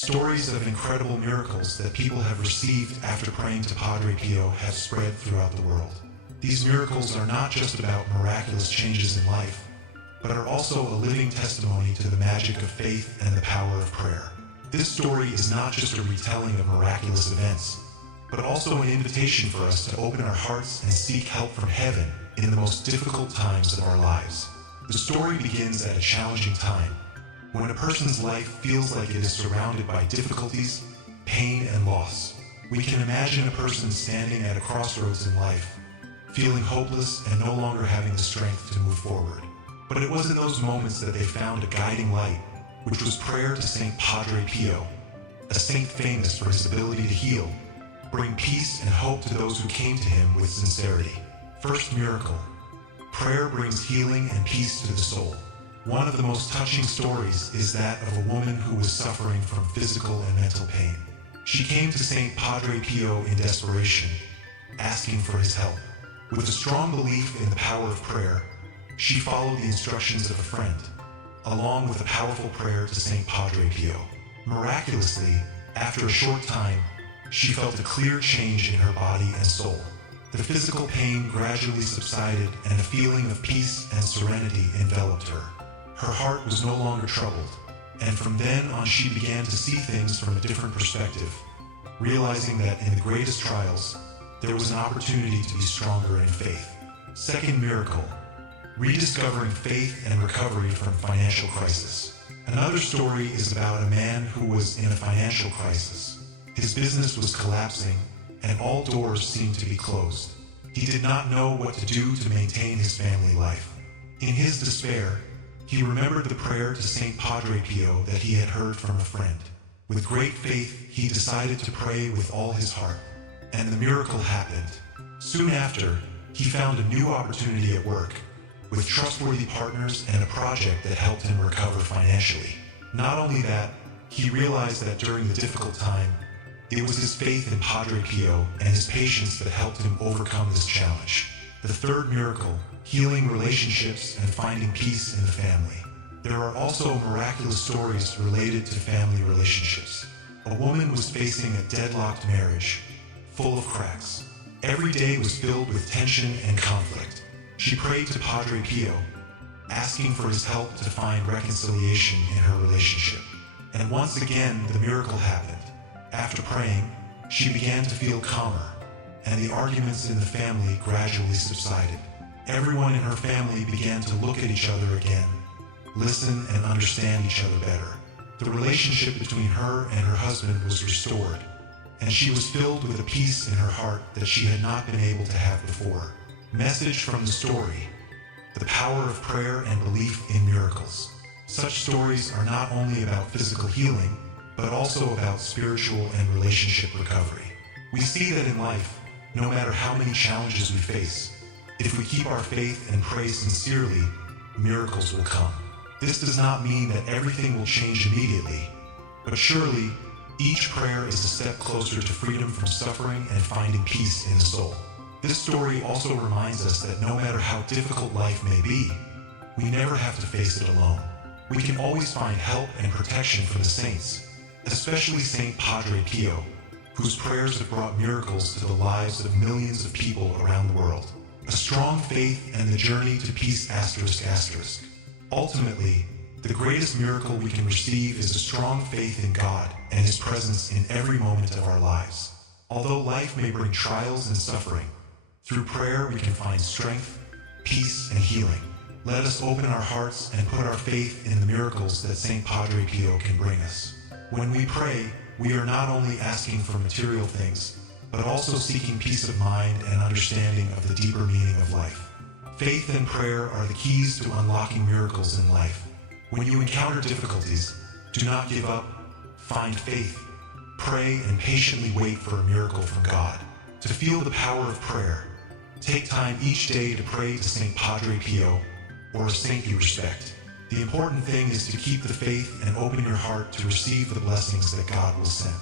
Stories of incredible miracles that people have received after praying to Padre Pio have spread throughout the world. These miracles are not just about miraculous changes in life, but are also a living testimony to the magic of faith and the power of prayer. This story is not just a retelling of miraculous events, but also an invitation for us to open our hearts and seek help from heaven in the most difficult times of our lives. The story begins at a challenging time, when a person's life feels like it is surrounded by difficulties, pain, and loss. We can imagine a person standing at a crossroads in life, feeling hopeless and no longer having the strength to move forward. But it was in those moments that they found a guiding light, which was prayer to Saint Padre Pio, a saint famous for his ability to heal, bring peace and hope to those who came to him with sincerity. First miracle. Prayer brings healing and peace to the soul. One of the most touching stories is that of a woman who was suffering from physical and mental pain. She came to Saint Padre Pio in desperation, asking for his help. With a strong belief in the power of prayer, she followed the instructions of a friend, along with a powerful prayer to Saint Padre Pio. Miraculously, after a short time, she felt a clear change in her body and soul. The physical pain gradually subsided and a feeling of peace and serenity enveloped her. Her heart was no longer troubled, and from then on she began to see things from a different perspective, realizing that in the greatest trials, there was an opportunity to be stronger in faith. Second miracle. Rediscovering faith and recovery from financial crisis. Another story is about a man who was in a financial crisis. His business was collapsing, and all doors seemed to be closed. He did not know what to do to maintain his family life. In his despair, he remembered the prayer to Saint Padre Pio that he had heard from a friend. With great faith, he decided to pray with all his heart, and the miracle happened. Soon after, he found a new opportunity at work, with trustworthy partners and a project that helped him recover financially. Not only that, he realized that during the difficult time, it was his faith in Padre Pio and his patience that helped him overcome this challenge. The third miracle, healing relationships and finding peace in the family. There are also miraculous stories related to family relationships. A woman was facing a deadlocked marriage, full of cracks. Every day was filled with tension and conflict. She prayed to Padre Pio, asking for his help to find reconciliation in her relationship. And once again, the miracle happened. After praying, she began to feel calmer, and the arguments in the family gradually subsided. Everyone in her family began to look at each other again, listen and understand each other better. The relationship between her and her husband was restored, and she was filled with a peace in her heart that she had not been able to have before. Message from the story: the power of prayer and belief in miracles. Such stories are not only about physical healing, but also about spiritual and relationship recovery. We see that in life, no matter how many challenges we face, if we keep our faith and pray sincerely, miracles will come. This does not mean that everything will change immediately, but surely, each prayer is a step closer to freedom from suffering and finding peace in the soul. This story also reminds us that no matter how difficult life may be, we never have to face it alone. We can always find help and protection from the saints, especially Saint Padre Pio, whose prayers have brought miracles to the lives of millions of people around the world. A strong faith and the journey to peace ***. Ultimately, the greatest miracle we can receive is a strong faith in God and His presence in every moment of our lives. Although life may bring trials and suffering, through prayer we can find strength, peace, and healing. Let us open our hearts and put our faith in the miracles that Saint Padre Pio can bring us. When we pray, we are not only asking for material things, but also seeking peace of mind and understanding of the deeper meaning of life. Faith and prayer are the keys to unlocking miracles in life. When you encounter difficulties, do not give up, find faith, pray, and patiently wait for a miracle from God. To feel the power of prayer, take time each day to pray to Saint Padre Pio or a saint you respect. The important thing is to keep the faith and open your heart to receive the blessings that God will send.